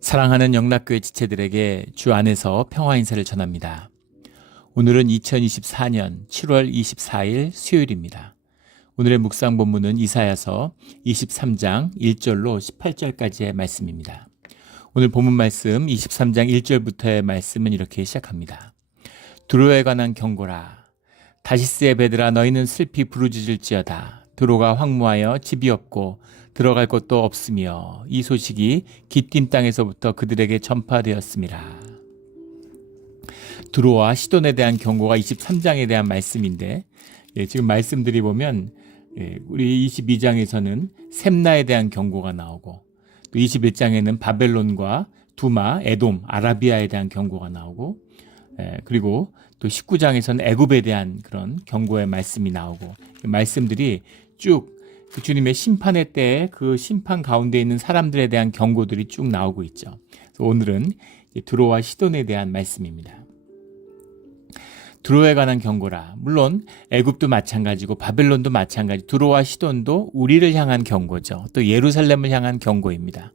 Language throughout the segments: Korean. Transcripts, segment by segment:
사랑하는 영락교회 지체들에게 주 안에서 평화 인사를 전합니다. 오늘은 2024년 7월 24일 수요일입니다. 오늘의 묵상 본문은 이사야서 23장 1절로 18절까지의 말씀입니다. 오늘 본문 말씀 23장 1절부터의 말씀은 이렇게 시작합니다. 두로에 관한 경고라. 다시스의 배들아 너희는 슬피 부르짖을지어다. 두로가 황무하여 집이 없고 들어갈 곳도 없으며 이 소식이 기띔 땅에서부터 그들에게 전파되었습니다. 두로와 시돈에 대한 경고가 23장에 대한 말씀인데 지금 말씀들이 보면 우리 22장에서는 셈나에 대한 경고가 나오고 또 21장에는 바벨론과 두마, 에돔, 아라비아에 대한 경고가 나오고 그리고 또 19장에서는 애굽에 대한 그런 경고의 말씀이 나오고 말씀들이 쭉 그 주님의 심판의 때에 그 심판 가운데 있는 사람들에 대한 경고들이 쭉 나오고 있죠. 그래서 오늘은 두로와 시돈에 대한 말씀입니다. 두로에 관한 경고라. 물론 애굽도 마찬가지고 바벨론도 마찬가지. 두로와 시돈도 우리를 향한 경고죠. 또 예루살렘을 향한 경고입니다.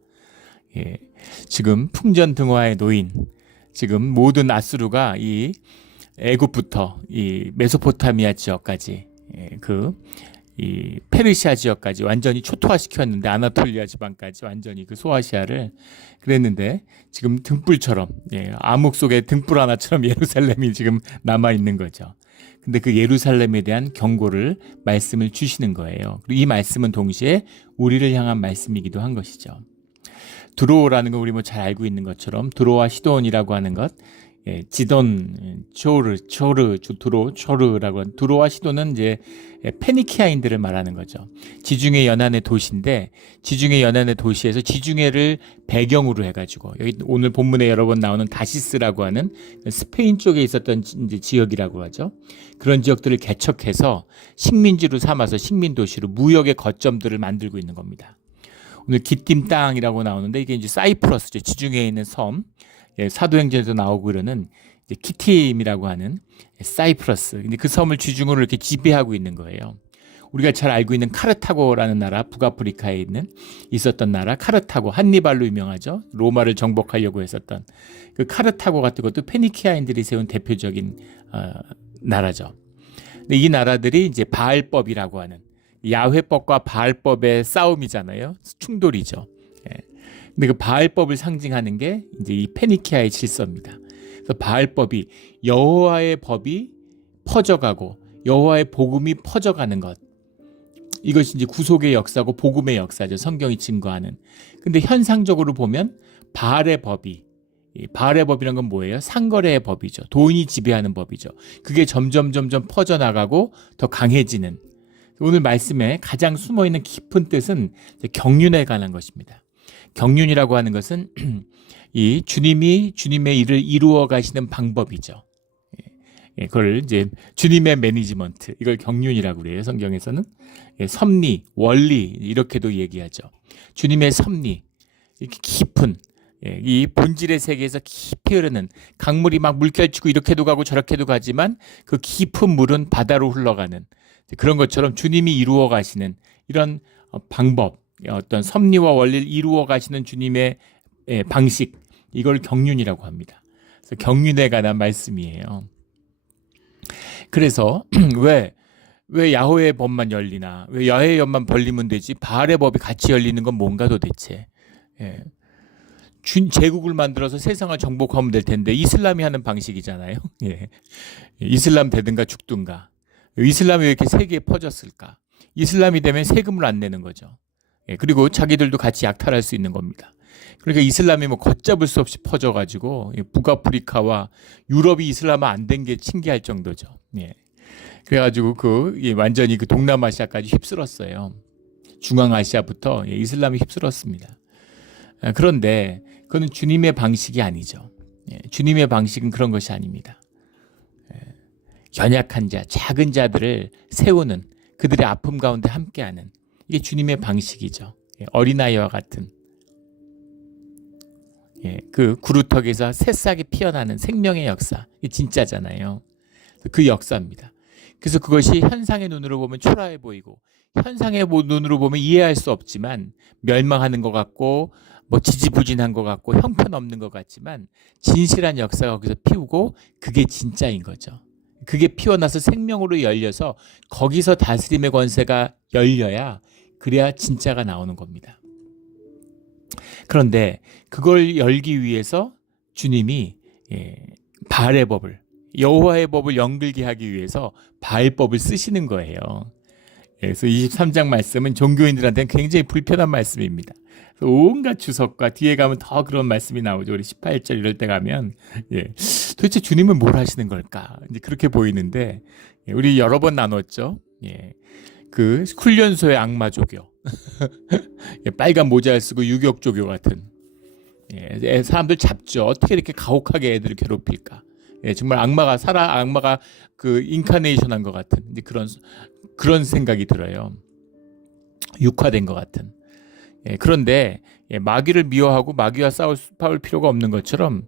지금 풍전등화에 놓인 지금 모든 아수르가 이 애굽부터 이 메소포타미아 지역까지 이 페르시아 지역까지 완전히 초토화시켰는데 아나톨리아 지방까지 완전히 그 소아시아를 그랬는데 지금 등불처럼 암흑 속에 등불 하나처럼 예루살렘이 지금 남아 있는 거죠. 근데 그 예루살렘에 대한 경고를 말씀을 주시는 거예요. 그리고 이 말씀은 동시에 우리를 향한 말씀이기도 한 것이죠. 두로라는 건 우리 뭐 잘 알고 있는 것처럼 두로와 시돈이라고 하는 것 지돈, 초르, 두로, 초르라고 하는 두로와 시돈은 이제 페니키아인들을 말하는 거죠. 지중해 연안의 도시인데 지중해 연안의 도시에서 지중해를 배경으로 해가지고 여기 오늘 본문에 여러 번 나오는 다시스라고 하는 스페인 쪽에 있었던 이제 지역이라고 하죠. 그런 지역들을 개척해서 식민지로 삼아서 식민도시로 무역의 거점들을 만들고 있는 겁니다. 오늘 기띔 땅이라고 나오는데 이게 이제 사이프러스죠. 지중해에 있는 섬. 사도행전에도 나오고 그러는 이제 키팀이라고 하는 사이프러스. 근데 그 섬을 지중으로 이렇게 지배하고 있는 거예요. 우리가 잘 알고 있는 카르타고라는 나라, 북아프리카에 있었던 나라, 카르타고, 한니발로 유명하죠. 로마를 정복하려고 했었던 그 카르타고 같은 것도 페니키아인들이 세운 대표적인 나라죠. 근데 이 나라들이 이제 바알법이라고 하는 야훼법과 바알법의 싸움이잖아요. 충돌이죠. 근데 그 바알법을 상징하는 게 이제 이 페니키아의 질서입니다. 그래서 바알법이 여호와의 법이 퍼져가고 여호와의 복음이 퍼져가는 것. 이것이 이제 구속의 역사고 복음의 역사죠. 성경이 증거하는. 근데 현상적으로 보면 바알의 법이라는 건 뭐예요? 상거래의 법이죠. 돈이 지배하는 법이죠. 그게 점점 퍼져나가고 더 강해지는. 오늘 말씀에 가장 숨어있는 깊은 뜻은 경륜에 관한 것입니다. 경륜이라고 하는 것은 이 주님이 주님의 일을 이루어 가시는 방법이죠. 그걸 이제 주님의 매니지먼트, 이걸 경륜이라고 그래요. 성경에서는 섭리, 원리 이렇게도 얘기하죠. 주님의 섭리, 이렇게 깊은 이 본질의 세계에서 깊이 흐르는 강물이 막 물결치고 이렇게도 가고 저렇게도 가지만 그 깊은 물은 바다로 흘러가는 그런 것처럼 주님이 이루어 가시는 이런 방법, 어떤 섭리와 원리를 이루어 가시는 주님의 방식, 이걸 경륜이라고 합니다. 그래서 경륜에 관한 말씀이에요. 그래서 왜 야훼의 법만 열리나? 왜 야훼의 법만 벌리면 되지? 바알의 법이 같이 열리는 건 뭔가 도대체? 제국을 만들어서 세상을 정복하면 될 텐데 이슬람이 하는 방식이잖아요. 이슬람 되든가 죽든가. 이슬람이 왜 이렇게 세계에 퍼졌을까? 이슬람이 되면 세금을 안 내는 거죠. 그리고 자기들도 같이 약탈할 수 있는 겁니다. 그러니까 이슬람이 뭐 걷잡을 수 없이 퍼져가지고 북아프리카와 유럽이 이슬람화 안 된 게 신기할 정도죠. 그래가지고 완전히 그 동남아시아까지 휩쓸었어요. 중앙아시아부터 이슬람이 휩쓸었습니다. 그런데 그건 주님의 방식이 아니죠. 주님의 방식은 그런 것이 아닙니다. 연약한 자, 작은 자들을 세우는 그들의 아픔 가운데 함께하는 이게 주님의 방식이죠. 어린아이와 같은 그 구루턱에서 새싹이 피어나는 생명의 역사, 이게 진짜잖아요. 그 역사입니다. 그래서 그것이 현상의 눈으로 보면 초라해 보이고 현상의 눈으로 보면 이해할 수 없지만 멸망하는 것 같고 뭐 지지부진한 것 같고 형편없는 것 같지만 진실한 역사가 거기서 피우고 그게 진짜인 거죠. 그게 피어나서 생명으로 열려서 거기서 다스림의 권세가 열려야 그래야 진짜가 나오는 겁니다. 그런데 그걸 열기 위해서 주님이 바알의 법을 여호와의 법을 연결게 하기 위해서 바알법을 쓰시는 거예요. 그래서 23장 말씀은 종교인들한테는 굉장히 불편한 말씀입니다. 온갖 주석과 뒤에 가면 더 그런 말씀이 나오죠. 우리 18절 이럴 때 가면 도대체 주님은 뭘 하시는 걸까? 이제 그렇게 보이는데 우리 여러 번 나눴죠. 그 훈련소의 악마 조교, 빨간 모자를 쓰고 유격 조교 같은 사람들 잡죠. 어떻게 이렇게 가혹하게 애들을 괴롭힐까? 정말 악마가 그 인카네이션한 것 같은 그런 생각이 들어요. 육화된 것 같은. 그런데 마귀를 미워하고 마귀와 싸울 필요가 없는 것처럼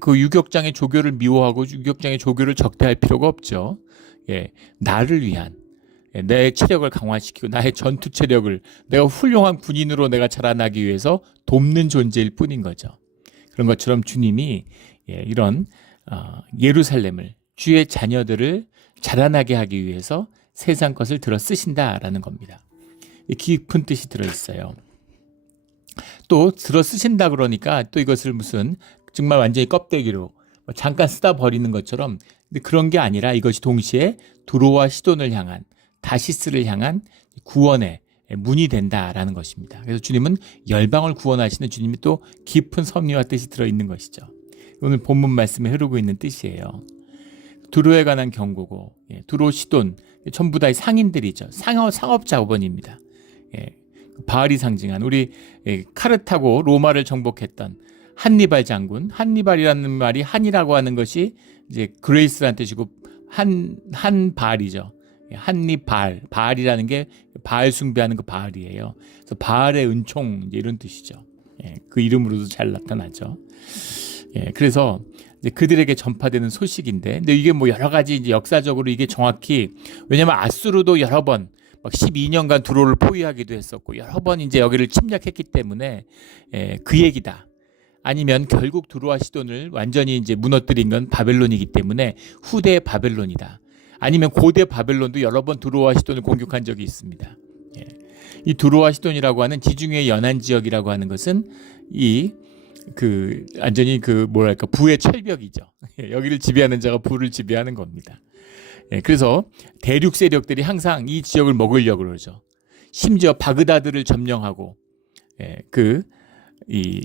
그 유격장의 조교를 미워하고 유격장의 조교를 적대할 필요가 없죠. 나를 위한 내 체력을 강화시키고 나의 전투 체력을 내가 훌륭한 군인으로 내가 자라나기 위해서 돕는 존재일 뿐인 거죠. 그런 것처럼 주님이 이런 예루살렘을 주의 자녀들을 자라나게 하기 위해서 세상 것을 들어 쓰신다라는 겁니다. 깊은 뜻이 들어있어요. 또 들어 쓰신다 그러니까 또 이것을 무슨 정말 완전히 껍데기로 잠깐 쓰다 버리는 것처럼 근데 그런 게 아니라 이것이 동시에 두로와 시돈을 향한 다시스를 향한 구원의 문이 된다라는 것입니다. 그래서 주님은 열방을 구원하시는 주님이 또 깊은 섭리와 뜻이 들어있는 것이죠. 오늘 본문 말씀에 흐르고 있는 뜻이에요. 두로에 관한 경고고 두로 시돈 전부 다 상인들이죠. 상업자본입니다. 바알이 상징한 우리 카르타고 로마를 정복했던 한니발 장군, 한니발이라는 말이 한이라고 하는 것이 이제 그레이스라는 뜻이고 한 바알이죠. 한니발, 바알이라는 게 바알 숭배하는 그 바알이에요. 그래서 바알의 은총 이런 뜻이죠. 그 이름으로도 잘 나타나죠. 그래서 이제 그들에게 전파되는 소식인데, 근데 이게 뭐 여러 가지 이제 역사적으로 이게 정확히 왜냐면 아수르도 여러 번 막 12년간 두로를 포위하기도 했었고 여러 번 이제 여기를 침략했기 때문에 그 얘기다. 아니면 결국 두로와 시돈을 완전히 이제 무너뜨린 건 바벨론이기 때문에 후대 바벨론이다. 아니면 고대 바벨론도 여러 번 두로와 시돈을 공격한 적이 있습니다. 이 두로와 시돈이라고 하는 지중해 연안 지역이라고 하는 것은 완전히 부의 철벽이죠. 여기를 지배하는 자가 부를 지배하는 겁니다. 그래서 대륙 세력들이 항상 이 지역을 먹으려고 그러죠. 심지어 바그다드를 점령하고 이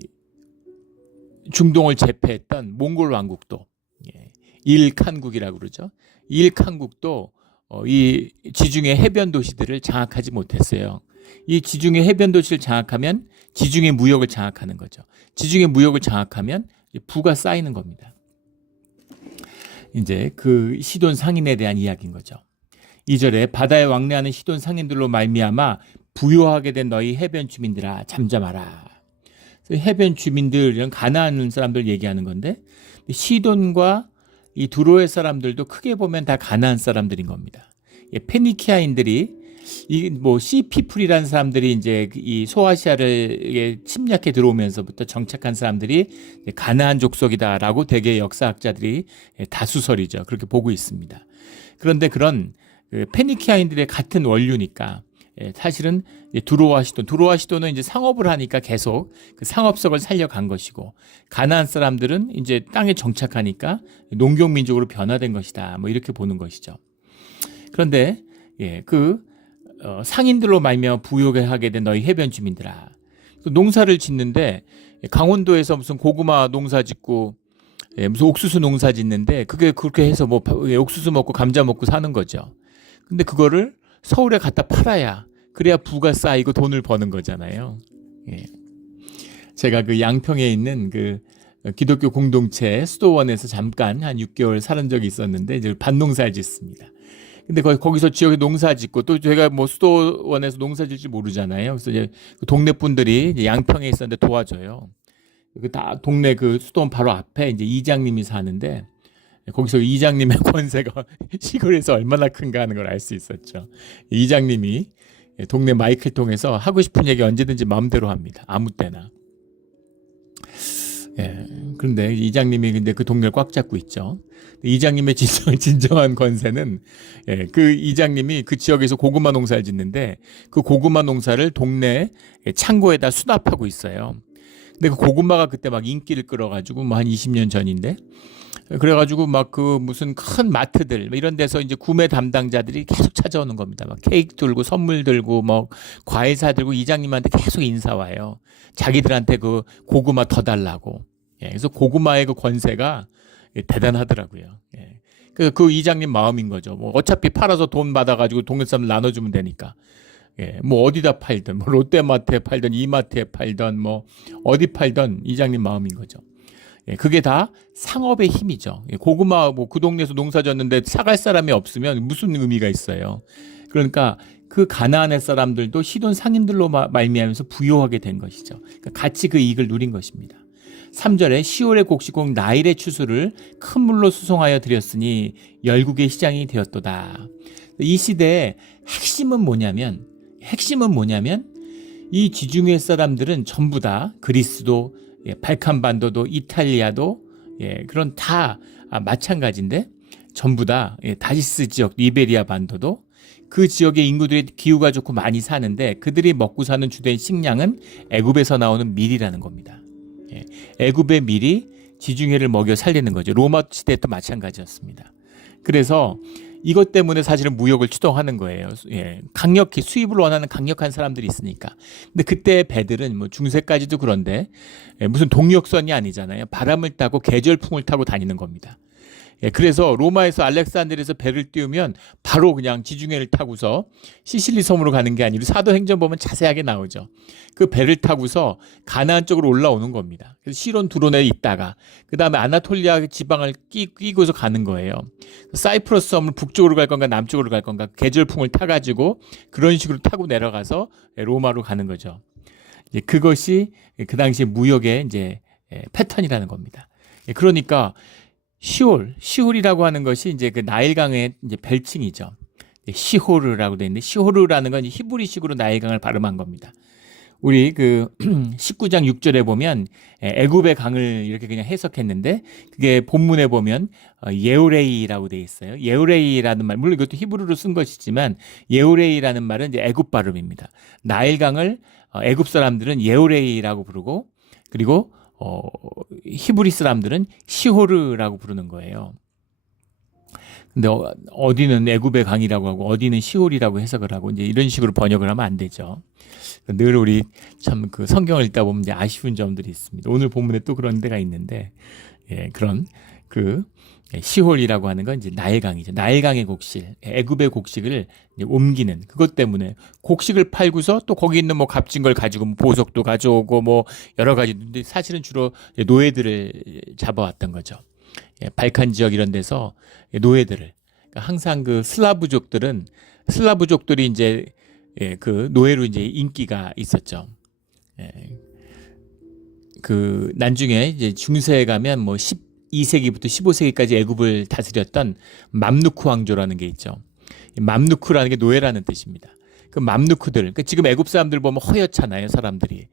중동을 제패했던 몽골 왕국도 일칸국이라고 그러죠. 일칸국도 이 지중해 해변 도시들을 장악하지 못했어요. 이 지중해 해변 도시를 장악하면 지중해 무역을 장악하는 거죠. 지중해 무역을 장악하면 부가 쌓이는 겁니다. 이제 그 시돈 상인에 대한 이야기인 거죠. 2절에 바다에 왕래하는 시돈 상인들로 말미암아 부요하게 된 너희 해변 주민들아 잠잠하라. 해변 주민들 이런 가나안 사람들 얘기하는 건데 시돈과 이 두로의 사람들도 크게 보면 다 가나안 사람들인 겁니다. 페니키아인들이 시피플이라는 사람들이 이제 이 소아시아를 침략해 들어오면서부터 정착한 사람들이 가나안 족속이다라고 대개 역사학자들이 다수설이죠. 그렇게 보고 있습니다. 그런데 그런 페니키아인들의 같은 원류니까 사실은 두로와 시돈은 이제 상업을 하니까 계속 그 상업성을 살려간 것이고 가나안 사람들은 이제 땅에 정착하니까 농경 민족으로 변화된 것이다. 뭐 이렇게 보는 것이죠. 그런데 상인들로 말미암아 부유하게 된 너희 해변 주민들아. 농사를 짓는데 강원도에서 무슨 고구마 농사 짓고 무슨 옥수수 농사 짓는데 그게 그렇게 해서 뭐 옥수수 먹고 감자 먹고 사는 거죠. 근데 그거를 서울에 갖다 팔아야 그래야 부가 쌓이고 돈을 버는 거잖아요. 제가 그 양평에 있는 그 기독교 공동체 수도원에서 잠깐 한 6개월 살은 적이 있었는데 이제 밭농사를 짓습니다. 근데 거기서 지역에 농사 짓고 또 제가 뭐 수도원에서 농사 질지 모르잖아요. 그래서 이제 그 동네 분들이 이제 양평에 있었는데 도와줘요. 다 동네 그 수도원 바로 앞에 이제 이장님이 사는데 거기서 이장님의 권세가 시골에서 얼마나 큰가 하는 걸 알 수 있었죠. 이장님이 동네 마이크를 통해서 하고 싶은 얘기 언제든지 마음대로 합니다. 아무 때나. 그런데 이장님이 근데 그 동네를 꽉 잡고 있죠. 이장님의 진정한 권세는 그 이장님이 그 지역에서 고구마 농사를 짓는데 그 고구마 농사를 동네 창고에다 수납하고 있어요. 근데 그 고구마가 그때 막 인기를 끌어가지고 뭐 한 20년 전인데 그래가지고 막 그 무슨 큰 마트들 이런 데서 이제 구매 담당자들이 계속 찾아오는 겁니다. 막 케이크 들고 선물 들고 뭐 과일 사들고 이장님한테 계속 인사 와요. 자기들한테 그 고구마 더 달라고. 그래서 고구마의 그 권세가 대단하더라고요. 그 이장님 마음인 거죠. 뭐 어차피 팔아서 돈 받아가지고 동네 사람 나눠주면 되니까. 뭐 어디다 팔든 뭐 롯데마트에 팔든 이마트에 팔든 뭐 어디 팔든 이장님 마음인 거죠. 그게 다 상업의 힘이죠. 고구마 뭐 그 동네에서 농사 졌는데 사갈 사람이 없으면 무슨 의미가 있어요. 그러니까 그 가나안의 사람들도 시돈 상인들로 말미암아서 부요하게 된 것이죠. 그러니까 같이 그 이익을 누린 것입니다. 3절에 시올의 곡식공 나일의 추수를 큰 물로 수송하여 드렸으니 열국의 시장이 되었도다. 이 시대의 핵심은 뭐냐면 이 지중해 사람들은 전부 다 그리스도, 발칸반도도, 이탈리아도 그런 다 마찬가지인데 전부 다 다시스 지역, 리베리아 반도도 그 지역의 인구들이 기후가 좋고 많이 사는데 그들이 먹고 사는 주된 식량은 애굽에서 나오는 밀이라는 겁니다. 애굽의 밀이 지중해를 먹여 살리는 거죠. 로마 시대도 마찬가지였습니다. 그래서 이것 때문에 사실은 무역을 추동하는 거예요. 강력히 수입을 원하는 강력한 사람들이 있으니까. 근데 그때 배들은 뭐 중세까지도 그런데 무슨 동력선이 아니잖아요. 바람을 타고 계절풍을 타고 다니는 겁니다. 그래서 로마에서 알렉산드리아에서 배를 띄우면 바로 그냥 지중해를 타고서 시실리 섬으로 가는 게 아니고 사도행전 보면 자세하게 나오죠. 그 배를 타고서 가나안 쪽으로 올라오는 겁니다. 그래서 시론 두론에 있다가 그 다음에 아나톨리아 지방을 끼고서 가는 거예요. 사이프러스 섬을 북쪽으로 갈 건가 남쪽으로 갈 건가 계절풍을 타가지고 그런 식으로 타고 내려가서 로마로 가는 거죠. 이제 그것이 그 당시 무역의 이제 패턴이라는 겁니다. 그러니까 시홀이라고 하는 것이 이제 그 나일강의 이제 별칭이죠. 시호르라고 되어 있는데 시호르라는 건 히브리식으로 나일강을 발음한 겁니다. 우리 그 19장 6절에 보면 애굽의 강을 이렇게 그냥 해석했는데 그게 본문에 보면 예우레이라고 되어 있어요. 예우레이라는 말, 물론 이것도 히브리로 쓴 것이지만 예우레이라는 말은 이제 애굽 발음입니다. 나일강을 애굽 사람들은 예우레이라고 부르고 그리고 히브리 사람들은 시호르라고 부르는 거예요. 근데 어디는 애굽의 강이라고 하고 어디는 시홀이라고 해석을 하고 이제 이런 식으로 번역을 하면 안 되죠. 늘 우리 참 그 성경을 읽다 보면 이제 아쉬운 점들이 있습니다. 오늘 본문에 또 그런 데가 있는데 그런 그 시홀이라고 하는 건 이제 나일강이죠. 나일강의 곡식, 애굽의 곡식을 이제 옮기는 그것 때문에 곡식을 팔고서 또 거기 있는 뭐 값진 걸 가지고 뭐 보석도 가져오고 뭐 여러 가지. 근데 사실은 주로 노예들을 잡아왔던 거죠. 발칸 지역 이런 데서 노예들을 그러니까 항상 그 슬라브족들이 이제 그 노예로 이제 인기가 있었죠. 그 나중에 이제 중세에 가면 뭐 12세기부터 15세기까지 애굽을 다스렸던 맘누크 왕조라는 게 있죠. 맘누크라는 게 노예라는 뜻입니다. 그 맘누크들, 그러니까 지금 애굽 사람들 보면 허옇잖아요, 사람들이.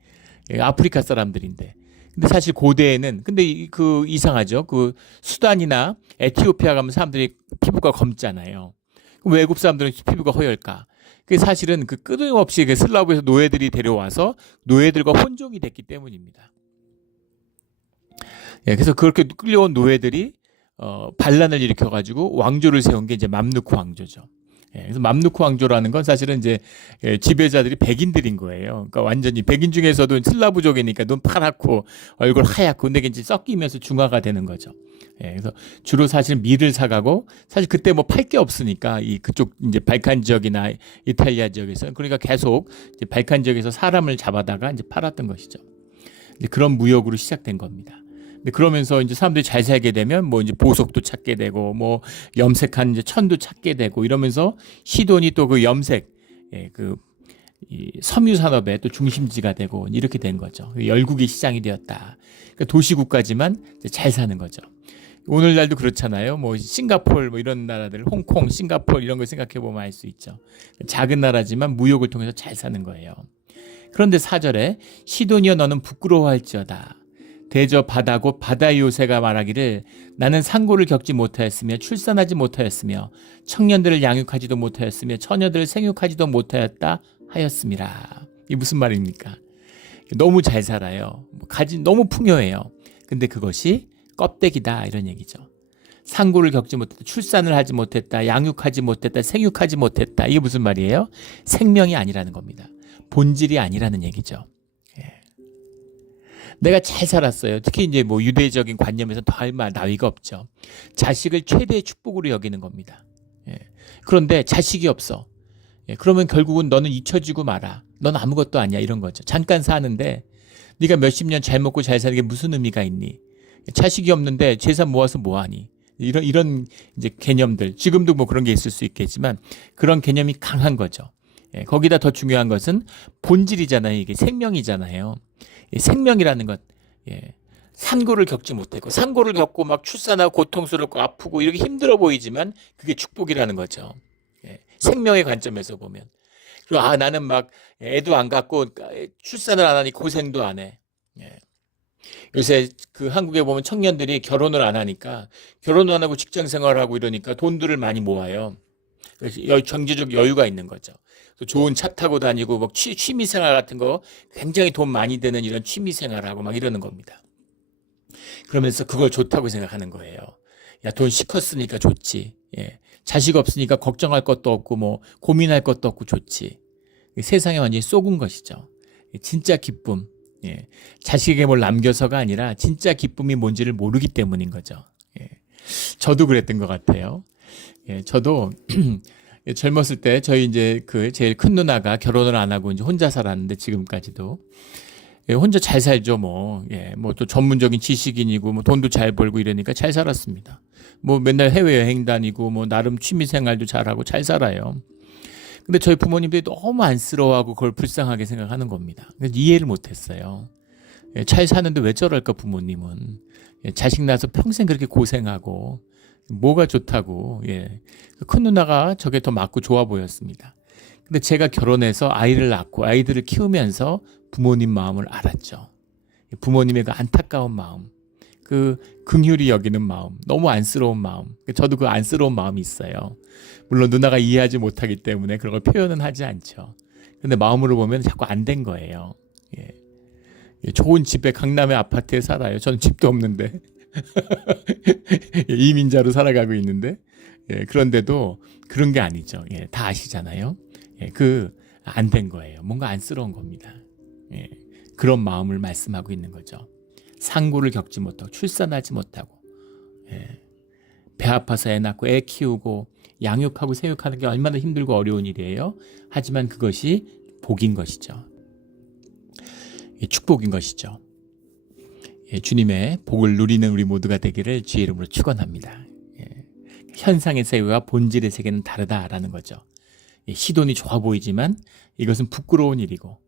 아프리카 사람들인데. 근데 사실 고대에는 근데 그 이상하죠. 그 수단이나 에티오피아 가면 사람들이 피부가 검잖아요. 그럼 왜 애굽 사람들은 피부가 허열까? 그게 사실은 그 끊임없이 그 슬라브에서 노예들이 데려와서 노예들과 혼종이 됐기 때문입니다. 그래서 그렇게 끌려온 노예들이 반란을 일으켜가지고 왕조를 세운 게 이제 맘누크 왕조죠. 그래서 맘누크 왕조라는 건 사실은 이제 지배자들이 백인들인 거예요. 그러니까 완전히 백인 중에서도 슬라브족이니까 눈 파랗고 얼굴 하얗고 근데 이제 섞이면서 중화가 되는 거죠. 그래서 주로 사실 밀을 사가고 사실 그때 뭐 팔 게 없으니까 이 그쪽 이제 발칸 지역이나 이탈리아 지역에서 그러니까 계속 이제 발칸 지역에서 사람을 잡아다가 이제 팔았던 것이죠. 이제 그런 무역으로 시작된 겁니다. 그러면서 이제 사람들이 잘 살게 되면 뭐 이제 보석도 찾게 되고 뭐 염색한 이제 천도 찾게 되고 이러면서 시돈이 또 그 염색 이 섬유 산업의 또 중심지가 되고 이렇게 된 거죠. 열국의 시장이 되었다. 그러니까 도시국가지만 잘 사는 거죠. 오늘날도 그렇잖아요. 뭐 싱가포르 뭐 이런 나라들, 홍콩, 싱가포르 이런 걸 생각해 보면 알 수 있죠. 작은 나라지만 무역을 통해서 잘 사는 거예요. 그런데 4절에 시돈이여 너는 부끄러워할지어다. 대저 바다고 바다의 요새가 말하기를 나는 상고를 겪지 못하였으며 출산하지 못하였으며 청년들을 양육하지도 못하였으며 처녀들을 생육하지도 못하였다 하였음이라. 이게 무슨 말입니까? 너무 잘 살아요. 너무 풍요해요. 근데 그것이 껍데기다 이런 얘기죠. 상고를 겪지 못했다, 출산을 하지 못했다, 양육하지 못했다, 생육하지 못했다. 이게 무슨 말이에요? 생명이 아니라는 겁니다. 본질이 아니라는 얘기죠. 내가 잘 살았어요. 특히 이제 뭐 유대적인 관념에서 더할 나위가 없죠. 자식을 최대의 축복으로 여기는 겁니다. 그런데 자식이 없어. 그러면 결국은 너는 잊혀지고 말아. 넌 아무것도 아니야 이런 거죠. 잠깐 사는데 네가 몇십 년 잘 먹고 잘 사는 게 무슨 의미가 있니? 자식이 없는데 재산 모아서 뭐하니? 이런 이제 개념들. 지금도 뭐 그런 게 있을 수 있겠지만 그런 개념이 강한 거죠. 거기다 더 중요한 것은 본질이잖아요. 이게 생명이잖아요. 생명이라는 것, 산고를 겪지 못했고 산고를 겪고 막 출산하고 고통스럽고 아프고 이렇게 힘들어 보이지만 그게 축복이라는 거죠. 생명의 관점에서 보면. 그리고 나는 막 애도 안 갖고 출산을 안 하니 고생도 안 해. 요새 그 한국에 보면 청년들이 결혼을 안 하니까 결혼을 안 하고 직장 생활하고 이러니까 돈들을 많이 모아요. 그래서 경제적 여유가 있는 거죠. 좋은 차 타고 다니고 막 취미 생활 같은 거 굉장히 돈 많이 드는 이런 취미 생활하고 막 이러는 겁니다. 그러면서 그걸 좋다고 생각하는 거예요. 야, 돈 시커 쓰니까 좋지. 자식 없으니까 걱정할 것도 없고 뭐 고민할 것도 없고 좋지. 세상에 완전히 쏘군 것이죠. 진짜 기쁨. 자식에게 뭘 남겨서가 아니라 진짜 기쁨이 뭔지를 모르기 때문인 거죠. 저도 그랬던 것 같아요. 저도 젊었을 때 저희 이제 그 제일 큰 누나가 결혼을 안 하고 이제 혼자 살았는데 지금까지도 혼자 잘 살죠 뭐. 뭐 또 전문적인 지식인이고 뭐 돈도 잘 벌고 이러니까 잘 살았습니다. 뭐 맨날 해외여행 다니고 뭐 나름 취미 생활도 잘하고 잘 살아요. 근데 저희 부모님들이 너무 안쓰러워하고 그걸 불쌍하게 생각하는 겁니다. 그래서 이해를 못했어요. 잘 사는데 왜 저럴까 부모님은. 자식 낳아서 평생 그렇게 고생하고 뭐가 좋다고. 큰 누나가 저게 더 맞고 좋아 보였습니다. 근데 제가 결혼해서 아이를 낳고 아이들을 키우면서 부모님 마음을 알았죠. 부모님의 그 안타까운 마음, 그 긍휼히 여기는 마음, 너무 안쓰러운 마음. 저도 그 안쓰러운 마음이 있어요. 물론 누나가 이해하지 못하기 때문에 그런 걸 표현은 하지 않죠. 근데 마음으로 보면 자꾸 안 된 거예요. 좋은 집에 강남의 아파트에 살아요. 저는 집도 없는데. 이민자로 살아가고 있는데. 그런데도 그런 게 아니죠. 다 아시잖아요. 안 된 거예요. 뭔가 안쓰러운 겁니다. 그런 마음을 말씀하고 있는 거죠. 상고를 겪지 못하고 출산하지 못하고 배 아파서 애 낳고 애 키우고 양육하고 생육하는 게 얼마나 힘들고 어려운 일이에요. 하지만 그것이 복인 것이죠. 축복인 것이죠. 주님의 복을 누리는 우리 모두가 되기를 주의 이름으로 축원합니다. 현상의 세계와 본질의 세계는 다르다라는 거죠. 시돈이 좋아 보이지만 이것은 부끄러운 일이고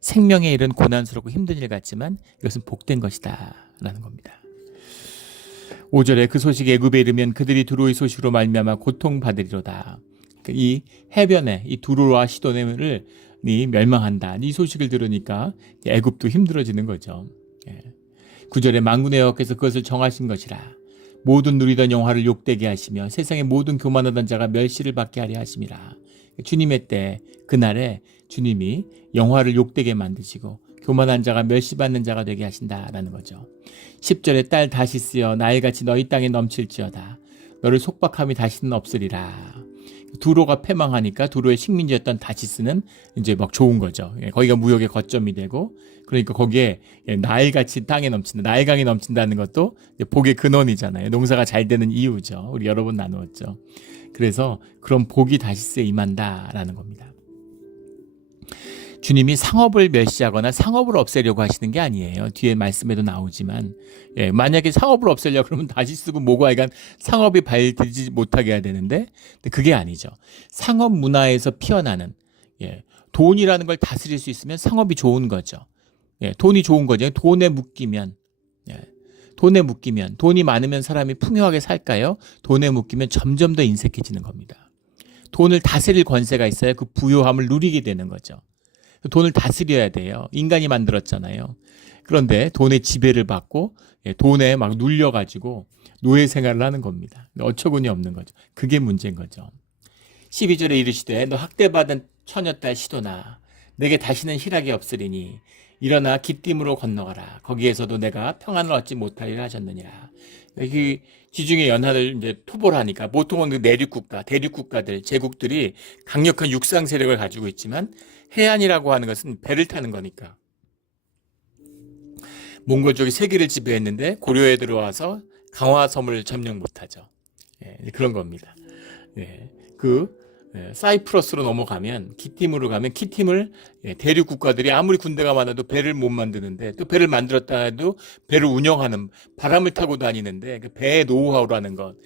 생명의 일은 고난스럽고 힘든 일 같지만 이것은 복된 것이다 라는 겁니다. 5절에 그 소식이 애굽에 이르면 그들이 두로의 소식으로 말미암아 고통받으리로다. 이 해변에 이 두로와 시돈을 멸망한다. 이 소식을 들으니까 애굽도 힘들어지는 거죠. 9절에 만군의 여호와께서 그것을 정하신 것이라. 모든 누리던 영화를 욕되게 하시며 세상의 모든 교만하던 자가 멸시를 받게 하려 하심이라. 주님의 때 그날에 주님이 영화를 욕되게 만드시고 교만한 자가 멸시받는 자가 되게 하신다라는 거죠. 10절에 딸 다시스여 나일같이 너희 땅에 넘칠지어다. 너를 속박함이 다시는 없으리라. 두로가 패망하니까 두로의 식민지였던 다시스는 이제 막 좋은 거죠. 거기가 무역의 거점이 되고 그러니까 거기에 나일같이 땅에 넘친다. 나일강이 넘친다는 것도 복의 근원이잖아요. 농사가 잘 되는 이유죠. 우리 여러 번 나누었죠. 그래서 그런 복이 다시스에 임한다라는 겁니다. 주님이 상업을 멸시하거나 상업을 없애려고 하시는 게 아니에요. 뒤에 말씀에도 나오지만 만약에 상업을 없애려고 그러면 다시 쓰고 뭐고 하여간 상업이 발들지 못하게 해야 되는데 그게 아니죠. 상업 문화에서 피어나는 돈이라는 걸 다스릴 수 있으면 상업이 좋은 거죠. 돈이 좋은 거죠. 돈에 묶이면 돈이 많으면 사람이 풍요하게 살까요? 돈에 묶이면 점점 더 인색해지는 겁니다. 돈을 다스릴 권세가 있어야 그 부요함을 누리게 되는 거죠. 돈을 다스려야 돼요. 인간이 만들었잖아요. 그런데 돈의 지배를 받고 돈에 막 눌려가지고 노예 생활을 하는 겁니다. 어처구니 없는 거죠. 그게 문제인 거죠. 12절에 이르시되 너 학대받은 처녀딸 시도나 내게 다시는 희락이 없으리니 일어나 기띔으로 건너가라. 거기에서도 내가 평안을 얻지 못하리라 하셨느니라. 이 지중해 연하를 이제 토벌하니까 보통은 그 내륙국가, 대륙국가들, 제국들이 강력한 육상 세력을 가지고 있지만 해안이라고 하는 것은 배를 타는 거니까 몽골 쪽이 세계를 지배했는데 고려에 들어와서 강화섬을 점령 못하죠. 그런 겁니다. 사이프러스로 넘어가면 키팀으로 가면 키팀을 대륙 국가들이 아무리 군대가 많아도 배를 못 만드는데 또 배를 만들었다 해도 배를 운영하는 바람을 타고 다니는데 그 배의 노하우라는 것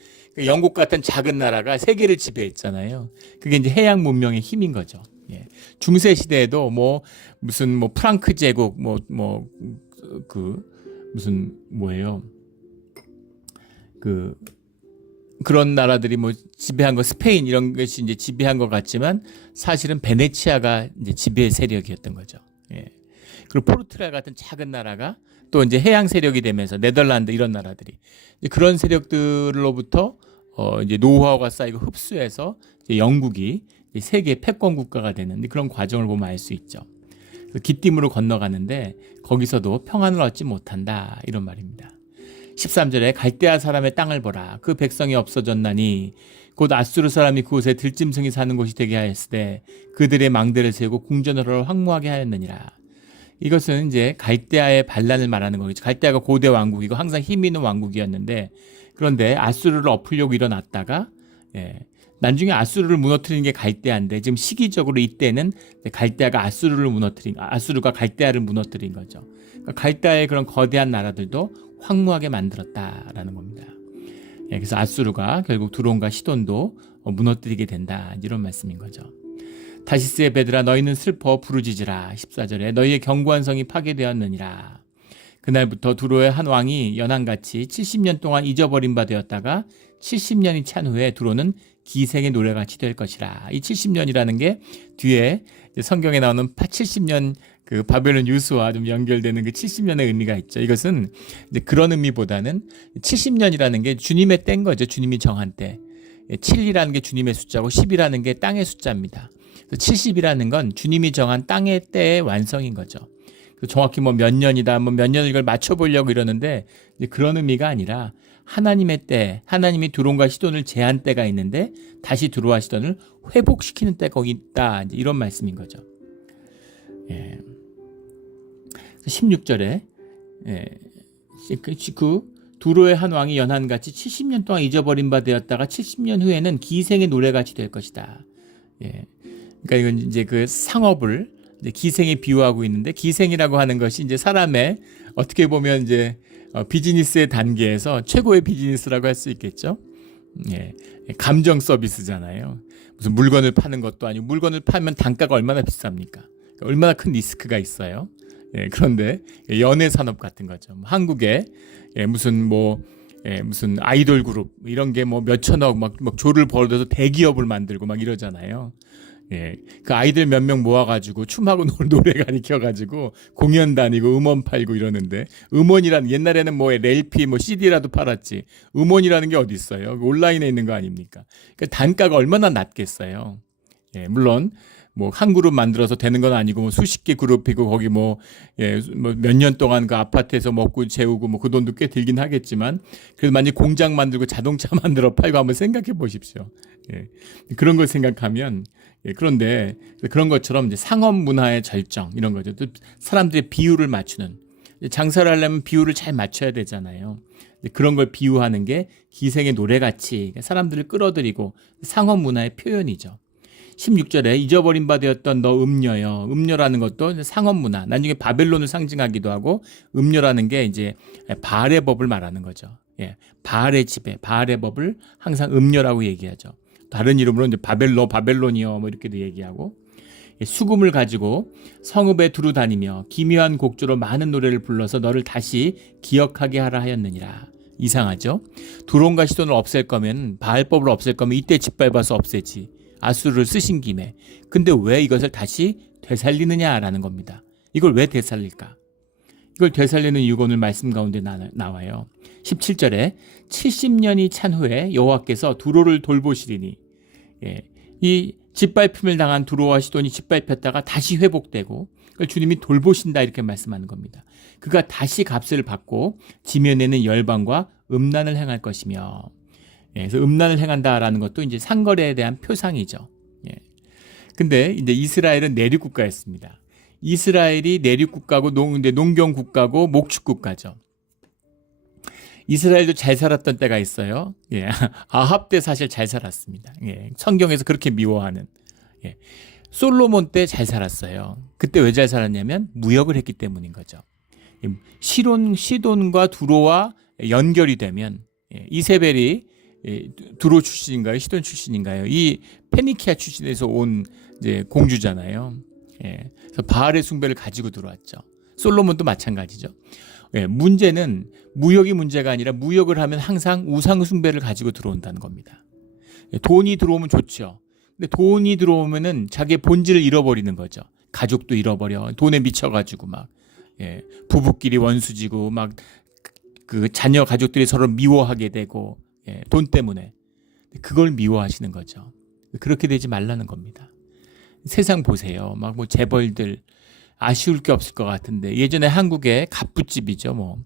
영국 같은 작은 나라가 세계를 지배했잖아요. 그게 이제 해양 문명의 힘인 거죠. 중세 시대에도 무슨 프랑크 제국 그런 나라들이 지배한 거 스페인 이런 것이 이제 지배한 것 같지만 사실은 베네치아가 이제 지배 세력이었던 거죠. 그리고 포르투갈 같은 작은 나라가 또 이제 해양 세력이 되면서 네덜란드 이런 나라들이 이제 그런 세력들로부터 이제 노하우가 쌓이고 흡수해서 이제 영국이 이제 세계 패권 국가가 되는 그런 과정을 보면 알 수 있죠. 기띔으로 건너가는데 거기서도 평안을 얻지 못한다 이런 말입니다. 13절에 갈대아 사람의 땅을 보라. 그 백성이 없어졌나니 곧 아수르 사람이 그곳에 들짐승이 사는 곳이 되게 하였으되 그들의 망대를 세우고 궁전을 황무하게 하였느니라. 이것은 이제 갈대아의 반란을 말하는 거겠죠. 갈대아가 고대 왕국이고 항상 힘 있는 왕국이었는데 그런데 아수르를 엎으려고 일어났다가 나중에 아수르를 무너뜨리는 게 갈대아인데 지금 시기적으로 이때는 갈대아가 아수르가 갈대아를 무너뜨린 거죠. 그러니까 갈대아의 그런 거대한 나라들도 황무하게 만들었다라는 겁니다. 그래서 아수르가 결국 두론과 시돈도 무너뜨리게 된다 이런 말씀인 거죠. 다시스의 배들아 너희는 슬퍼 부르짖으라. 14절에 너희의 견고한 성이 파괴되었느니라. 그날부터 두로의 한 왕이 연한같이 70년 동안 잊어버린 바 되었다가 70년이 찬 후에 두로는 기생의 노래같이 될 것이라. 이 70년이라는 게 뒤에 성경에 나오는 70년 그 바벨론 유수와 좀 연결되는 그 70년의 의미가 있죠. 이것은 이제 그런 의미보다는 70년이라는 게 주님의 때인 거죠. 주님이 정한 때. 7이라는 게 주님의 숫자고 10이라는 게 땅의 숫자입니다. 70이라는 건 주님이 정한 땅의 때의 완성인 거죠. 정확히 몇 년이다, 몇 년을 이걸 맞춰보려고 이러는데 이제 그런 의미가 아니라 하나님의 때, 하나님이 두론과 시돈을 제한 때가 있는데 다시 두로와 시돈을 회복시키는 때가 있다. 이제 이런 말씀인 거죠. 16절에 그 두로의 한 왕이 연한같이 70년 동안 잊어버린 바 되었다가 70년 후에는 기생의 노래같이 될 것이다. 그러니까 이건 이제 그 상업을 이제 기생에 비유하고 있는데 기생이라고 하는 것이 이제 사람의 어떻게 보면 이제 비즈니스의 단계에서 최고의 비즈니스라고 할 수 있겠죠. 감정 서비스잖아요. 무슨 물건을 파는 것도 아니고 물건을 팔면 단가가 얼마나 비쌉니까? 그러니까 얼마나 큰 리스크가 있어요. 그런데 연예 산업 같은 거죠. 한국에 무슨 아이돌 그룹 이런 게 몇천억 막 조를 벌어서 대기업을 만들고 막 이러잖아요. 그 아이들 몇 명 모아가지고 춤하고 노래 가르쳐가지고 공연 다니고 음원 팔고 이러는데 음원이란 옛날에는 LP CD라도 팔았지 음원이라는 게 어디 있어요? 온라인에 있는 거 아닙니까? 그러니까 단가가 얼마나 낮겠어요. 물론 한 그룹 만들어서 되는 건 아니고 수십 개 그룹이고 거기 몇 년 동안 그 아파트에서 먹고 재우고 그 돈도 꽤 들긴 하겠지만 그래도 만약 공장 만들고 자동차 만들어 팔고 한번 생각해 보십시오. 그런 걸 생각하면 그런데 그런 것처럼 이제 상업 문화의 절정 이런 거죠. 또 사람들의 비율을 맞추는 장사를 하려면 비율을 잘 맞춰야 되잖아요. 그런 걸 비유하는 게 기생의 노래같이 사람들을 끌어들이고 상업 문화의 표현이죠. 16절에 잊어버린 바 되었던 너 음녀여. 음녀라는 것도 상업 문화. 나중에 바벨론을 상징하기도 하고 음녀라는 게 이제 바알의 법을 말하는 거죠. 바알의 지배, 바알의 법을 항상 음녀라고 얘기하죠. 다른 이름으로 이제 바벨론이여 이렇게도 얘기하고 수금을 가지고 성읍에 두루 다니며 기묘한 곡조로 많은 노래를 불러서 너를 다시 기억하게 하라 하였느니라. 이상하죠? 두론과 시돈을 없앨 거면 바알법을 없앨 거면 이때 짓밟아서 없애지. 아수르를 쓰신 김에. 근데 왜 이것을 다시 되살리느냐라는 겁니다. 이걸 왜 되살릴까? 이걸 되살리는 이유가 오늘 말씀 가운데 나와요. 17절에 70년이 찬 후에 여호와께서 두로를 돌보시리니, 이 짓밟힘을 당한 두로와 시돈이 짓밟혔다가 다시 회복되고 그걸 주님이 돌보신다 이렇게 말씀하는 겁니다. 그가 다시 값을 받고 지면에는 열방과 음란을 행할 것이며, 그래서 음란을 행한다라는 것도 이제 상거래에 대한 표상이죠. 근데 이제 이스라엘은 내륙 국가였습니다. 이스라엘이 내륙 국가고 농경 국가고 목축 국가죠. 이스라엘도 잘 살았던 때가 있어요. 아합 때 사실 잘 살았습니다. 성경에서 그렇게 미워하는. 솔로몬 때 잘 살았어요. 그때 왜 잘 살았냐면 무역을 했기 때문인 거죠. 시돈과 두로와 연결이 되면, 이세벨이 두로 출신인가요? 시돈 출신인가요? 이 페니키아 출신에서 온 이제 공주잖아요. 그래서 바알의 숭배를 가지고 들어왔죠. 솔로몬도 마찬가지죠. 문제는 무역이 문제가 아니라 무역을 하면 항상 우상 숭배를 가지고 들어온다는 겁니다. 돈이 들어오면 좋죠. 근데 돈이 들어오면은 자기의 본질을 잃어버리는 거죠. 가족도 잃어버려. 돈에 미쳐가지고 막 부부끼리 원수지고 막 그 자녀 가족들이 서로 미워하게 되고, 돈 때문에 그걸 미워하시는 거죠. 그렇게 되지 말라는 겁니다. 세상 보세요. 막 뭐 재벌들 아쉬울 게 없을 것 같은데, 예전에 한국에 갑부집이죠.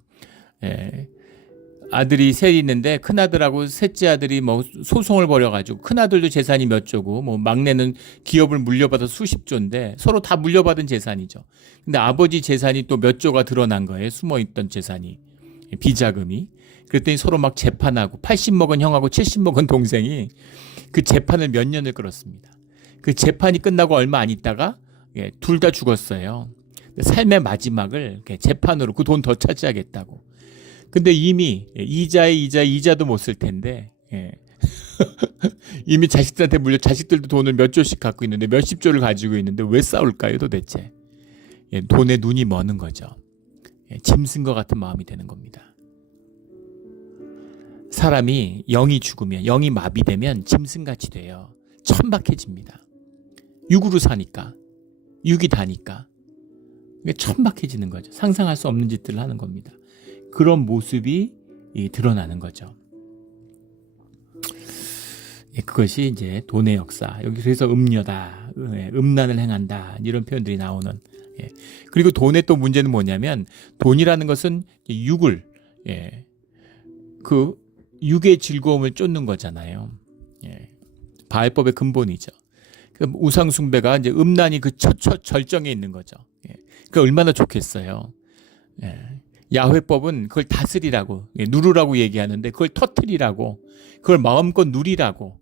아들이 셋 있는데 큰아들하고 셋째 아들이 뭐 소송을 벌여가지고 큰아들도 재산이 몇 조고 뭐 막내는 기업을 물려받아 수십 조인데 서로 다 물려받은 재산이죠. 근데 아버지 재산이 또 몇 조가 드러난 거예요. 숨어있던 재산이, 비자금이. 그랬더니 서로 막 재판하고 80 먹은 형하고 70 먹은 동생이 그 재판을 몇 년을 끌었습니다. 그 재판이 끝나고 얼마 안 있다가 둘 다 죽었어요. 삶의 마지막을 재판으로 그 돈 더 차지하겠다고. 근데 이미 이자도 못 쓸 텐데, 이미 자식들한테 물려, 자식들도 돈을 몇 조씩 갖고 있는데 몇십 조를 가지고 있는데 왜 싸울까요 도대체? 돈에 눈이 머는 거죠. 짐승 것 같은 마음이 되는 겁니다. 사람이 영이 죽으면, 영이 마비되면 짐승같이 돼요. 천박해집니다. 육으로 사니까, 육이 다니까 천박해지는 거죠. 상상할 수 없는 짓들을 하는 겁니다. 그런 모습이 드러나는 거죠. 그것이 이제 돈의 역사. 여기 그래서 음녀다, 음란을 행한다, 이런 표현들이 나오는. 그리고 돈의 또 문제는 뭐냐면, 돈이라는 것은 육을, 그 육의 즐거움을 쫓는 거잖아요. 바알법의 근본이죠. 우상 숭배가 이제 음란이 그 절정에 있는 거죠. 그 얼마나 좋겠어요. 야훼법은 그걸 다스리라고, 누르라고 얘기하는데 그걸 터뜨리라고, 그걸 마음껏 누리라고.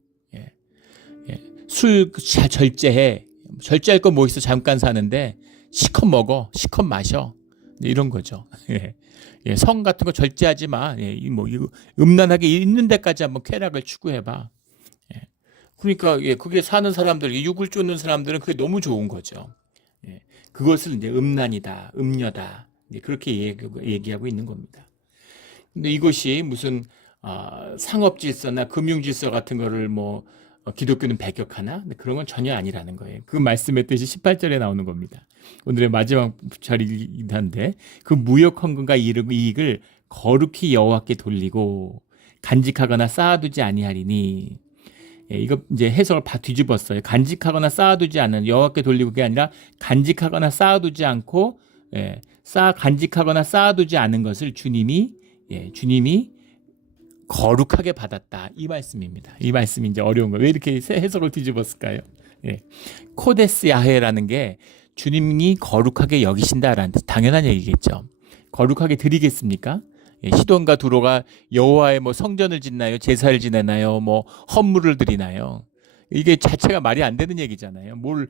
술 절제해. 절제할 건 뭐 있어? 잠깐 사는데 시컷 먹어, 시컷 마셔, 이런 거죠. 성 같은 거 절제하지 마. 뭐 음란하게 있는 데까지 한번 쾌락을 추구해봐. 그러니까 그게 사는 사람들, 육을 쫓는 사람들은 그게 너무 좋은 거죠. 그것을 이제 음란이다, 음녀다, 그렇게 얘기하고 있는 겁니다. 근데 이것이 무슨 상업 질서나 금융 질서 같은 거를 뭐 기독교는 배격하나? 그런 건 전혀 아니라는 거예요. 그 말씀의 뜻이 18절에 나오는 겁니다. 오늘의 마지막 자리이긴 한데, 그 무역 헌금과 이익을 거룩히 여호와께 돌리고 간직하거나 쌓아두지 아니하리니. 이거 이제 해석을 뒤집었어요. 간직하거나 쌓아두지 않는, 여호와께 돌리고, 그게 아니라 간직하거나 쌓아두지 않고, 간직하거나 쌓아두지 않은 것을 주님이 거룩하게 받았다, 이 말씀입니다. 이 말씀이 이제 어려운 거예요. 왜 이렇게 해석을 뒤집었을까요? 코데스 야훼라는 게 주님이 거룩하게 여기신다라는 당연한 얘기겠죠. 거룩하게 드리겠습니까? 시돈과 두로가 여호와의 뭐 성전을 짓나요? 제사를 지내나요? 뭐 헌물을 드리나요? 이게 자체가 말이 안 되는 얘기잖아요. 뭘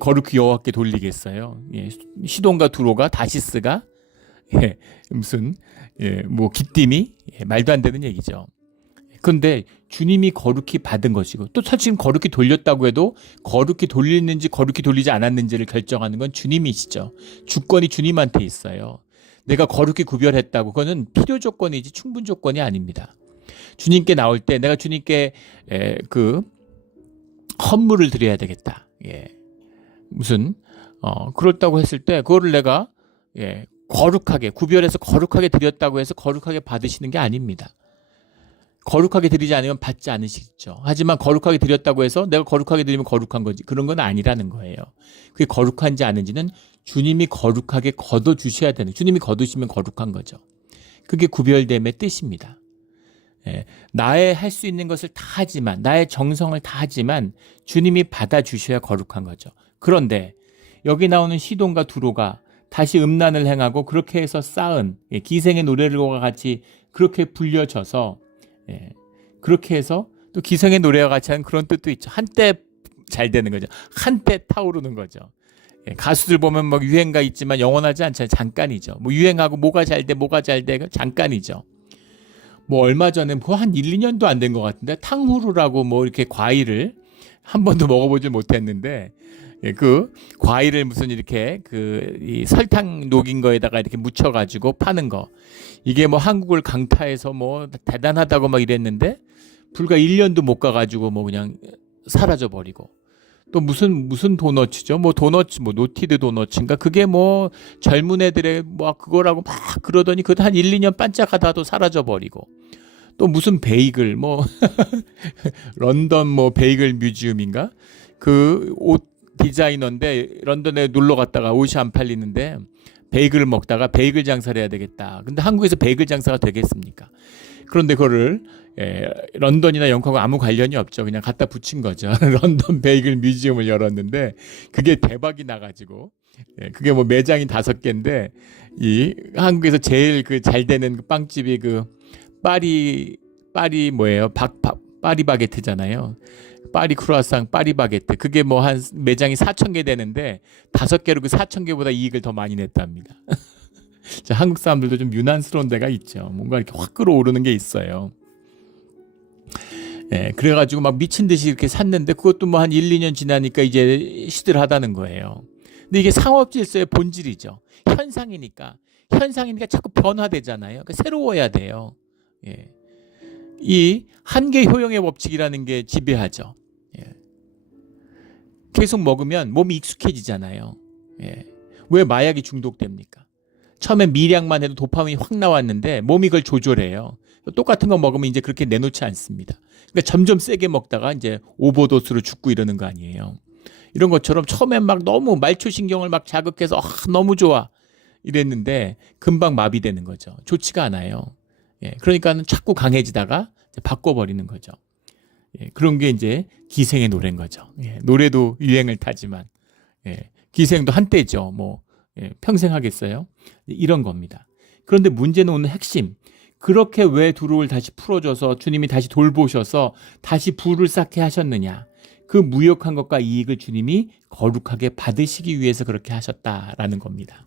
거룩히 여호와께 돌리겠어요? 시돈과 두로가, 다시스가, 무슨 뭐 기띔이, 말도 안 되는 얘기죠. 그런데 주님이 거룩히 받은 것이고, 또 사실 거룩히 돌렸다고 해도 거룩히 돌리는지 거룩히 돌리지 않았는지를 결정하는 건 주님이시죠. 주권이 주님한테 있어요. 내가 거룩히 구별했다고, 그거는 필요 조건이지 충분 조건이 아닙니다. 주님께 나올 때 내가 주님께 그 헌물을 드려야 되겠다. 무슨 그렇다고 했을 때 그거를 내가 거룩하게 구별해서 거룩하게 드렸다고 해서 거룩하게 받으시는 게 아닙니다. 거룩하게 드리지 않으면 받지 않으시죠. 하지만 거룩하게 드렸다고 해서 내가 거룩하게 드리면 거룩한 거지. 그런 건 아니라는 거예요. 그게 거룩한지 아닌지는 주님이 거룩하게 거둬주셔야 되는, 주님이 거두시면 거룩한 거죠. 그게 구별됨의 뜻입니다. 예, 나의 할 수 있는 것을 다 하지만, 나의 정성을 다 하지만 주님이 받아주셔야 거룩한 거죠. 그런데 여기 나오는 시돈과 두로가 다시 음란을 행하고 그렇게 해서 쌓은 기생의 노래들과 같이 그렇게 불려져서, 그렇게 해서 또 기생의 노래와 같이 하는 그런 뜻도 있죠. 한때 잘 되는 거죠. 한때 타오르는 거죠. 가수들 보면 막 유행가 있지만 영원하지 않잖아요. 잠깐이죠. 뭐 유행하고 뭐가 잘 돼, 뭐가 잘 돼, 잠깐이죠. 뭐 얼마 전에 뭐 한 1, 2년도 안 된 것 같은데 탕후루라고 뭐 이렇게 과일을 한 번도 먹어보지 못했는데, 그 과일을 무슨 이렇게 이 설탕 녹인 거에다가 이렇게 묻혀가지고 파는 거, 이게 뭐 한국을 강타해서 뭐 대단하다고 막 이랬는데 불과 1년도 못 가가지고 뭐 그냥 사라져 버리고, 또 무슨 도너츠죠? 뭐 도너츠, 뭐 노티드 도너츠인가? 그게 뭐 젊은 애들의 뭐 그거라고 막 그러더니 그것도 한 1, 2년 반짝하다도 사라져 버리고, 또 무슨 베이글, 뭐 런던 뭐 베이글 뮤지엄인가? 그 옷 디자이너인데 런던에 놀러 갔다가 옷이 안 팔리는데 베이글을 먹다가 베이글 장사를 해야 되겠다. 근데 한국에서 베이글 장사가 되겠습니까? 그런데 그거를 런던이나 영국하고 아무 관련이 없죠. 그냥 갖다 붙인 거죠. 런던 베이글 뮤지엄을 열었는데 그게 대박이 나가지고, 그게 뭐 매장이 5개인데 이 한국에서 제일 그 잘 되는 그 빵집이 그 파리 뭐예요? 파리 바게트잖아요. 파리 크루아상, 파리 바게트. 그게 뭐 한 매장이 4,000개 되는데 5개로 그 4,000개보다 이익을 더 많이 냈답니다. 자, 한국 사람들도 좀 유난스러운 데가 있죠. 뭔가 이렇게 확 끌어오르는 게 있어요. 그래가지고 막 미친 듯이 이렇게 샀는데 그것도 뭐 한 1, 2년 지나니까 이제 시들하다는 거예요. 근데 이게 상업 질서의 본질이죠. 현상이니까 자꾸 변화되잖아요. 그러니까 새로워야 돼요. 이 한계 효용의 법칙이라는 게 지배하죠. 계속 먹으면 몸이 익숙해지잖아요. 왜 마약이 중독됩니까? 처음에 미량만 해도 도파민이 확 나왔는데 몸이 그걸 조절해요. 똑같은 거 먹으면 이제 그렇게 내놓지 않습니다. 그러니까 점점 세게 먹다가 이제 오버도스로 죽고 이러는 거 아니에요. 이런 것처럼 처음엔 막 너무 말초신경을 막 자극해서 너무 좋아 이랬는데 금방 마비되는 거죠. 좋지가 않아요. 그러니까는 자꾸 강해지다가 이제 바꿔버리는 거죠. 그런 게 이제 기생의 노래인 거죠. 노래도 유행을 타지만 기생도 한때죠. 뭐 평생 하겠어요? 이런 겁니다. 그런데 문제는 오늘 핵심, 그렇게 왜 두루를 다시 풀어줘서 주님이 다시 돌보셔서 다시 부를 쌓게 하셨느냐, 그 무역한 것과 이익을 주님이 거룩하게 받으시기 위해서 그렇게 하셨다라는 겁니다.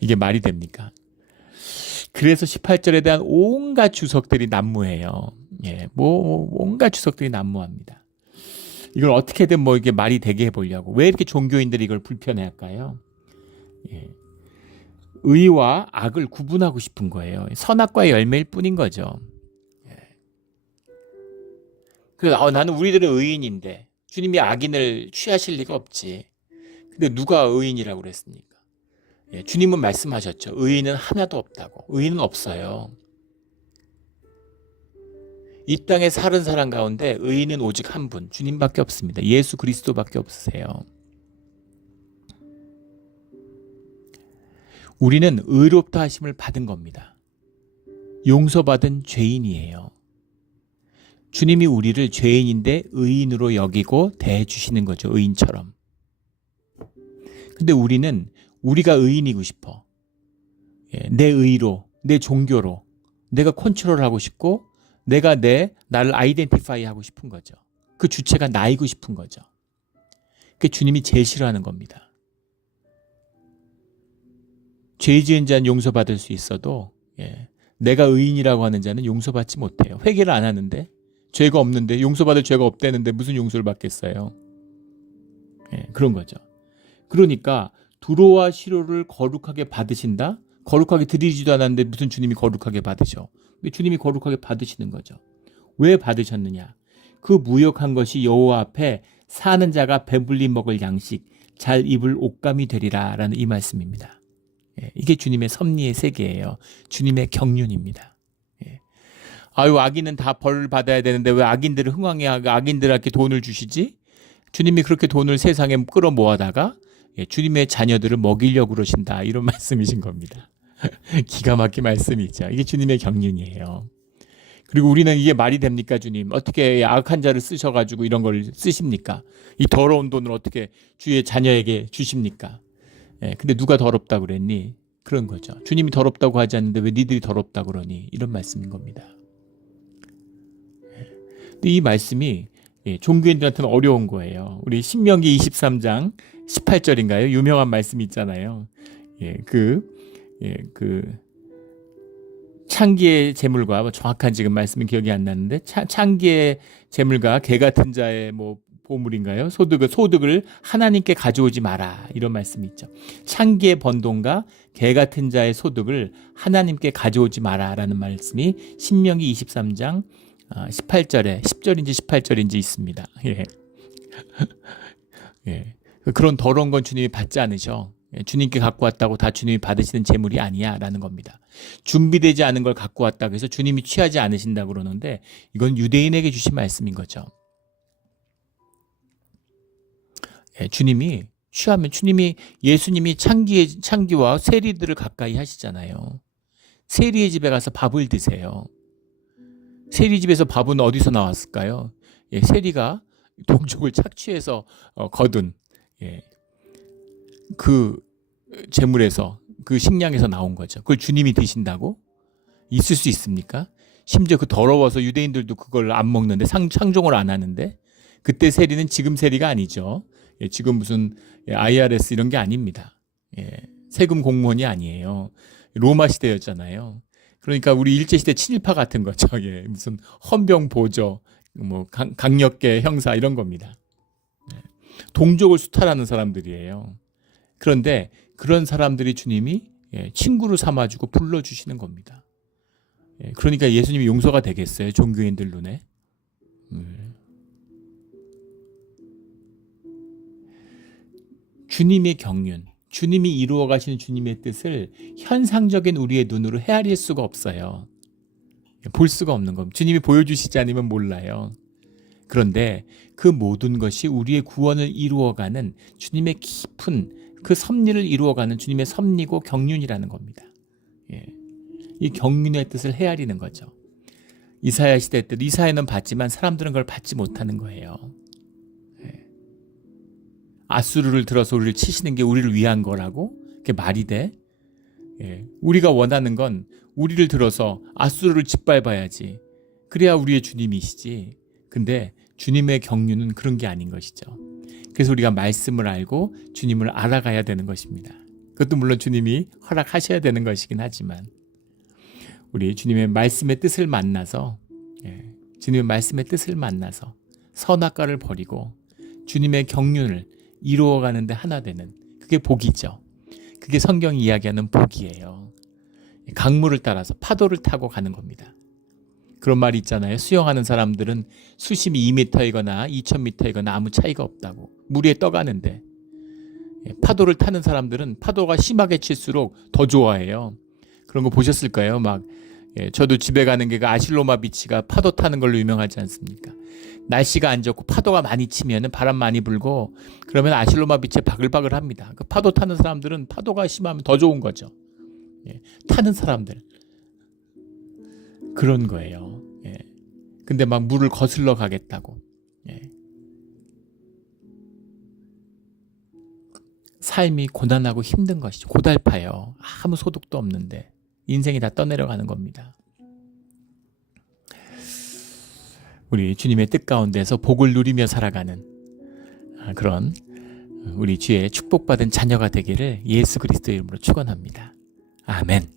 이게 말이 됩니까? 그래서 18절에 대한 온갖 주석들이 난무해요. 뭐 온갖 주석들이 난무합니다. 이걸 어떻게든 뭐 이게 말이 되게 해보려고. 왜 이렇게 종교인들이 이걸 불편해할까요? 의와 악을 구분하고 싶은 거예요. 선악과의 열매일 뿐인 거죠. 그래서 나는 우리들은 의인인데 주님이 악인을 취하실 리가 없지. 근데 누가 의인이라고 그랬습니까? 주님은 말씀하셨죠. 의인은 하나도 없다고. 의인은 없어요. 이 땅에 사는 사람 가운데 의인은 오직 한 분, 주님밖에 없습니다. 예수 그리스도밖에 없으세요. 우리는 의롭다 하심을 받은 겁니다. 용서받은 죄인이에요. 주님이 우리를 죄인인데 의인으로 여기고 대해주시는 거죠. 의인처럼. 근데 우리는 우리가 의인이고 싶어. 내 의로, 내 종교로 내가 컨트롤하고 싶고 내가 나를 아이덴티파이 하고 싶은 거죠. 그 주체가 나이고 싶은 거죠. 그게 주님이 제일 싫어하는 겁니다. 죄 지은 자는 용서받을 수 있어도 내가 의인이라고 하는 자는 용서받지 못해요. 회개를 안 하는데, 죄가 없는데, 용서받을 죄가 없다는데 무슨 용서를 받겠어요. 그런 거죠. 그러니까 두로와 시로를 거룩하게 받으신다? 거룩하게 드리지도 않았는데 무슨 주님이 거룩하게 받으셔. 근데 주님이 거룩하게 받으시는 거죠. 왜 받으셨느냐? 그 무역한 것이 여호와 앞에 사는 자가 배불리 먹을 양식, 잘 입을 옷감이 되리라 라는 이 말씀입니다. 이게 주님의 섭리의 세계예요. 주님의 경륜입니다. 아유, 악인은 다 벌을 받아야 되는데 왜 악인들을 흥황해하고 악인들에게 돈을 주시지? 주님이 그렇게 돈을 세상에 끌어모아다가 주님의 자녀들을 먹이려고 그러신다, 이런 말씀이신 겁니다. 기가 막힌 말씀이죠. 이게 주님의 경륜이에요. 그리고 우리는 이게 말이 됩니까? 주님 어떻게 악한 자를 쓰셔가지고 이런 걸 쓰십니까? 이 더러운 돈을 어떻게 주의 자녀에게 주십니까? 근데 누가 더럽다고 그랬니? 그런 거죠. 주님이 더럽다고 하지 않는데 왜 니들이 더럽다고 그러니? 이런 말씀인 겁니다. 근데 이 말씀이 종교인들한테는 어려운 거예요. 우리 신명기 23장 18절인가요? 유명한 말씀이 있잖아요. 창기의 재물과, 정확한 지금 말씀은 기억이 안 나는데, 창기의 재물과 개 같은 자의 보물인가요? 소득을 하나님께 가져오지 마라, 이런 말씀이 있죠. 창기의 번 돈과 개 같은 자의 소득을 하나님께 가져오지 마라라는 말씀이 신명기 23장 18절에 10절인지 18절인지 있습니다. 그런 더러운 건 주님이 받지 않으셔. 주님께 갖고 왔다고 다 주님이 받으시는 재물이 아니야 라는 겁니다. 준비되지 않은 걸 갖고 왔다고 해서 주님이 취하지 않으신다고 그러는데, 이건 유대인에게 주신 말씀인 거죠. 주님이 취하면, 예수님이 창기와 세리들을 가까이 하시잖아요. 세리의 집에 가서 밥을 드세요. 세리 집에서 밥은 어디서 나왔을까요? 세리가 동족을 착취해서 거둔 그 재물에서, 그 식량에서 나온 거죠. 그걸 주님이 드신다고? 있을 수 있습니까? 심지어 그 더러워서 유대인들도 그걸 안 먹는데, 상종을 안 하는데, 그때 세리는 지금 세리가 아니죠. 지금 무슨 IRS 이런 게 아닙니다. 세금 공무원이 아니에요. 로마 시대였잖아요. 그러니까 우리 일제시대 친일파 같은 거죠. 무슨 헌병 보조, 강력계 형사 이런 겁니다. 동족을 수탈하는 사람들이에요. 그런데 그런 사람들이 주님이 친구로 삼아주고 불러주시는 겁니다. 그러니까 예수님이 용서가 되겠어요? 종교인들 눈에? 주님의 경륜, 주님이 이루어 가시는 주님의 뜻을 현상적인 우리의 눈으로 헤아릴 수가 없어요. 볼 수가 없는 겁니다. 주님이 보여주시지 않으면 몰라요. 그런데 그 모든 것이 우리의 구원을 이루어가는 주님의 깊은 그 섭리를 이루어가는 주님의 섭리고 경륜이라는 겁니다. 이 경륜의 뜻을 헤아리는 거죠. 이사야 시대 때 이사야는 봤지만 사람들은 그걸 받지 못하는 거예요. 아수르를 들어서 우리를 치시는 게 우리를 위한 거라고? 그게 말이 돼? 우리가 원하는 건 우리를 들어서 아수르를 짓밟아야지. 그래야 우리의 주님이시지. 근데 주님의 경륜은 그런 게 아닌 것이죠. 그래서 우리가 말씀을 알고 주님을 알아가야 되는 것입니다. 그것도 물론 주님이 허락하셔야 되는 것이긴 하지만, 우리 주님의 말씀의 뜻을 만나서, 주님의 말씀의 뜻을 만나서 선악과를 버리고 주님의 경륜을 이루어가는데 하나 되는, 그게 복이죠. 그게 성경이 이야기하는 복이에요. 강물을 따라서 파도를 타고 가는 겁니다. 그런 말이 있잖아요. 수영하는 사람들은 수심이 2m이거나 2000m이거나 아무 차이가 없다고. 물 위에 떠가는데, 파도를 타는 사람들은 파도가 심하게 칠수록 더 좋아해요. 그런 거 보셨을 거예요. 저도 집에 가는 게 아실로마 비치가 파도 타는 걸로 유명하지 않습니까? 날씨가 안 좋고 파도가 많이 치면, 바람 많이 불고 그러면 아실로마 비치에 바글바글 합니다. 그 파도 타는 사람들은 파도가 심하면 더 좋은 거죠. 타는 사람들 그런 거예요. 근데 물을 거슬러 가겠다고. 삶이 고단하고 힘든 것이죠. 고달파요. 아무 소득도 없는데 인생이 다 떠내려가는 겁니다. 우리 주님의 뜻 가운데서 복을 누리며 살아가는 그런 우리 주의 축복받은 자녀가 되기를 예수 그리스도의 이름으로 축원합니다. 아멘.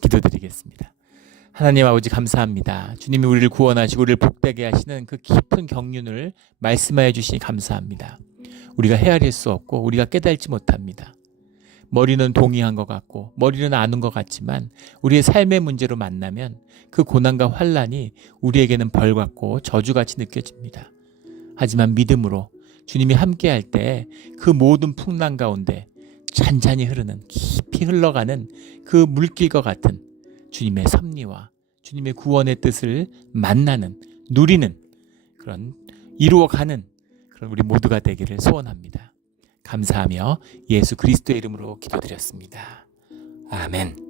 기도드리겠습니다. 하나님 아버지 감사합니다. 주님이 우리를 구원하시고 우리를 복되게 하시는 그 깊은 경륜을 말씀하여 주시니 감사합니다. 우리가 헤아릴 수 없고 우리가 깨달지 못합니다. 머리는 동의한 것 같고 머리는 아는 것 같지만 우리의 삶의 문제로 만나면 그 고난과 환난이 우리에게는 벌 같고 저주같이 느껴집니다. 하지만 믿음으로 주님이 함께할 때 그 모든 풍랑 가운데 잔잔히 흐르는, 깊이 흘러가는 그 물길과 같은 주님의 섭리와 주님의 구원의 뜻을 만나는, 누리는, 그런 이루어가는 그런 우리 모두가 되기를 소원합니다. 감사하며 예수 그리스도의 이름으로 기도드렸습니다. 아멘.